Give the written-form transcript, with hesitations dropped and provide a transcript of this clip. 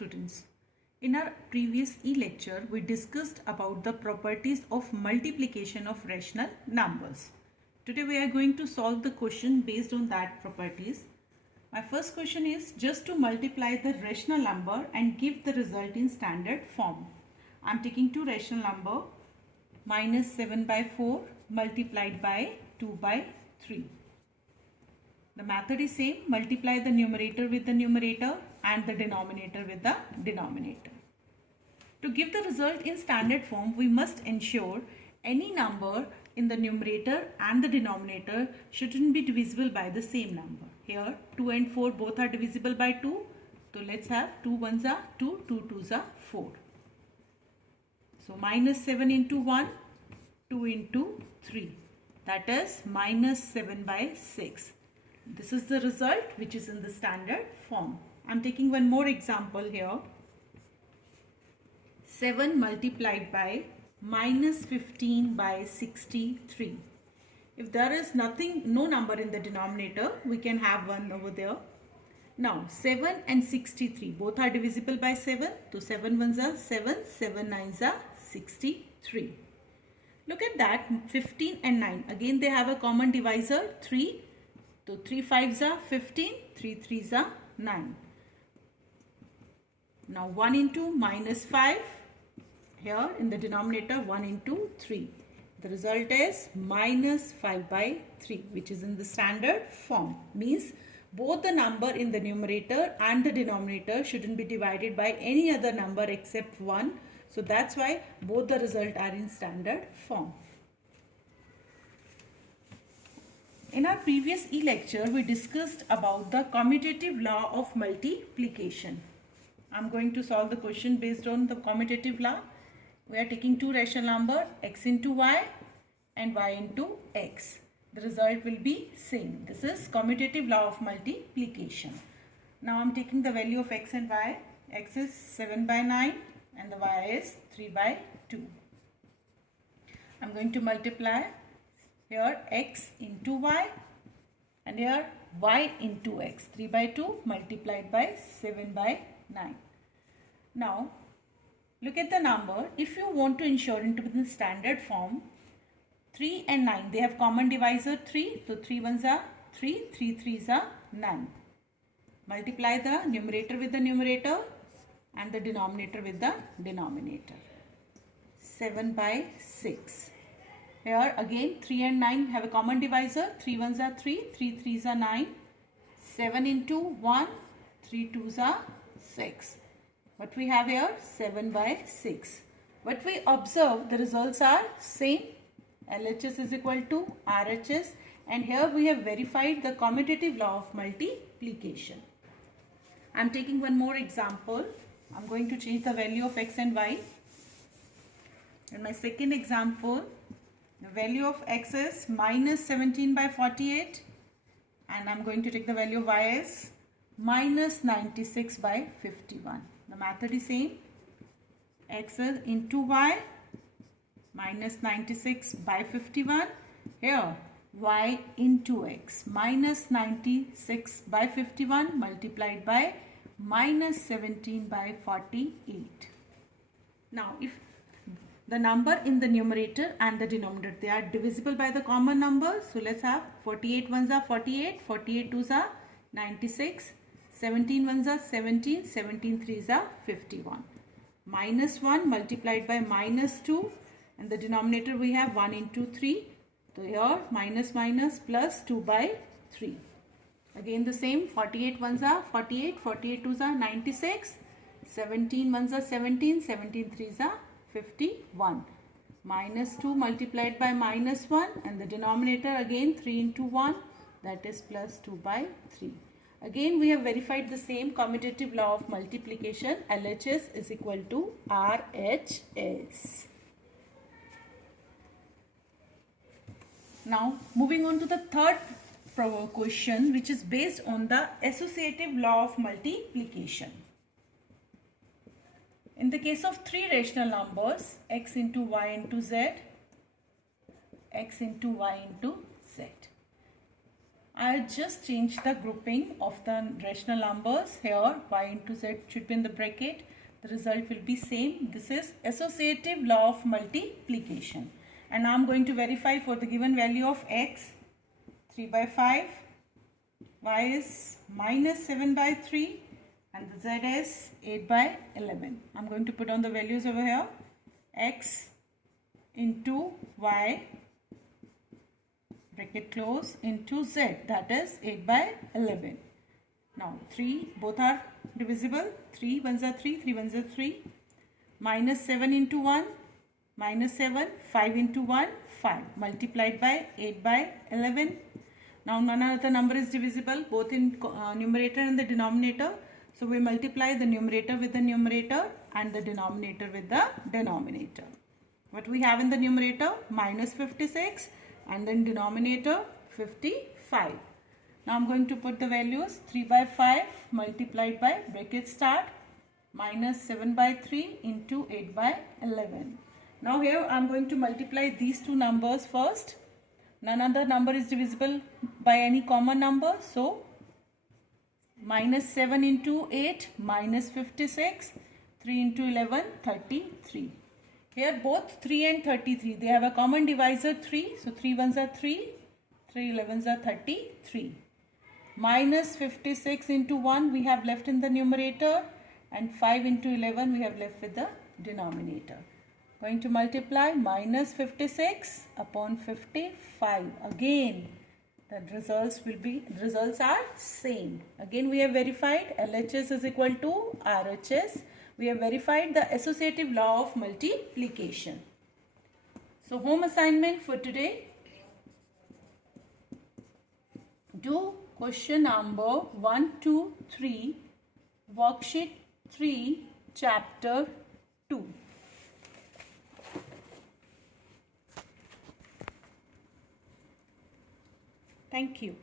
students. In our previous e-lecture, we discussed about the properties of multiplication of rational numbers. Today we are going to solve the question based on that properties. My first question is just to multiply the rational number and give the result in standard form. I am taking two rational number, minus 7 by 4 multiplied by 2 by 3. The method is same, multiply the numerator with the numerator and the denominator with the denominator. To give the result in standard form, we must ensure any number in the numerator and the denominator shouldn't be divisible by the same number. Here 2 and 4 both are divisible by 2. So let's have 2 ones are 2, 2 twos are 4. So minus 7 into 1, 2 into 3. That is minus 7 by 6. This is the result which is in the standard form. I am taking one more example here. 7 multiplied by minus 15 by 63. If there is no number in the denominator, we can have 1 over there. Now 7 and 63 both are divisible by 7. So 7 ones are 7, 7 nines are 63. Look at that, 15 and 9. Again they have a common divisor, 3. So 3 5s are 15, 3 3s are 9. Now 1 into minus 5. Here in the denominator 1 into 3. The result is minus 5 by 3, which is in the standard form. Means both the number in the numerator and the denominator shouldn't be divided by any other number except 1. So that's why both the result are in standard form. In our previous e-lecture, we discussed about the commutative law of multiplication. I'm going to solve the question based on the commutative law. We are taking two rational numbers, x into y and y into x. The result will be same. This is commutative law of multiplication. Now I'm taking the value of x and y. X is 7 by 9 and the y is 3 by 2. I'm going to multiply here x into y and here y into x. 3 by 2 multiplied by 7 by 9. Now look at the number. If you want to ensure into the standard form, 3 and 9, they have common divisor 3. So 3 ones are 3, 3 threes are 9. Multiply the numerator with the numerator and the denominator with the denominator. 7 by 6. Here again 3 and 9 have a common divisor. 3 ones are 3, 3 threes are 9. 7 into 1, 3 twos are 6. What we have here? 7 by 6. What we observe, the results are same. LHS is equal to RHS, and here we have verified the commutative law of multiplication. I am taking one more example. I am going to change the value of x and y. In my second example, the value of x is minus 17 by 48 and I am going to take the value of y as minus 96 by 51. The method is same. X is into y minus 96 by 51. Here y into x minus 96 by 51 multiplied by minus 17 by 48. Now if the number in the numerator and the denominator, they are divisible by the common number. So let's have 48 ones are 48, 48 twos are 96, 17 ones are 17, 17 threes are 51. Minus 1 multiplied by minus 2 and the denominator we have 1 into 3. So here minus minus plus 2 by 3. Again the same, 48 ones are 48, 48 twos are 96, 17 ones are 17, 17 threes are 51. Minus 2 multiplied by minus 1 and the denominator again 3 into 1, that is plus 2 by 3. Again we have verified the same commutative law of multiplication. LHS is equal to RHS. Now moving on to the third question, which is based on the associative law of multiplication. In the case of three rational numbers, x into y into z, x into y into z, I just changed the grouping of the rational numbers. Here y into z should be in the bracket. The result will be same. This is associative law of multiplication. And now I am going to verify for the given value of x, 3 by 5, y is minus 7 by 3, and the z is 8 by 11. I am going to put on the values over here. X into y, bracket close, into z, that is 8 by 11. Now 3, both are divisible. 3 ones are 3, 3 ones are 3. Minus 7 into 1, minus 7, 5 into 1, 5, multiplied by 8 by 11. Now none other number is divisible, both in numerator and the denominator. So we multiply the numerator with the numerator and the denominator with the denominator. What we have in the numerator? Minus 56, and then denominator 55. Now I am going to put the values. 3 by 5 multiplied by, bracket start, minus 7 by 3 into 8 by 11. Now here I am going to multiply these two numbers first. None other number is divisible by any common number. So minus 7 into 8, minus 56, 3 into 11, 33. Here both 3 and 33, they have a common divisor 3. So 3 ones are 3, 3 11s are 33. Minus 56 into 1 we have left in the numerator, and 5 into 11 we have left with the denominator. Going to multiply minus 56 upon 55. Again the results are same. Again we have verified LHS is equal to RHS. We have verified the associative law of multiplication. So home assignment for today, do question number 1, 2, 3, worksheet 3, chapter 2. Thank you.